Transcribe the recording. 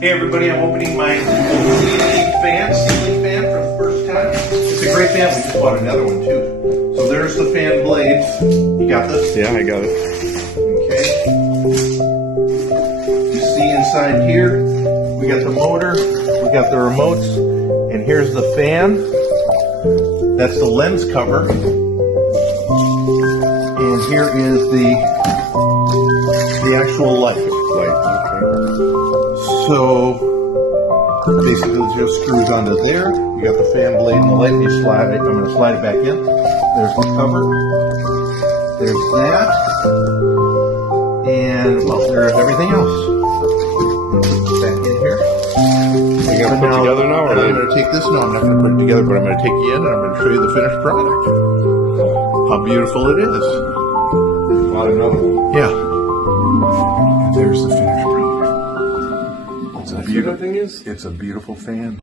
Hey everybody, I'm opening my OkeLili fan, ceiling fan for the first time. It's a great fan, we just bought another one too. So there's the fan blades. You got this? Yeah, I got it. Okay. You see inside here, we got the motor, we got the remotes, and here's the fan. That's the lens cover. And here is the actual light. So basically it just screws onto there. You got the fan blade and the light, and you slide it. I'm going to slide it back in. There's the cover. There's that. And well, there's everything else. Back in here. You got to put together now? Or I'm going to take this. No, I'm not going to put it together, but I'm going to take you in and I'm going to show you the finished product. How beautiful it is. another one. Yeah. There's the finished product. How beautiful thing is? It's a beautiful fan.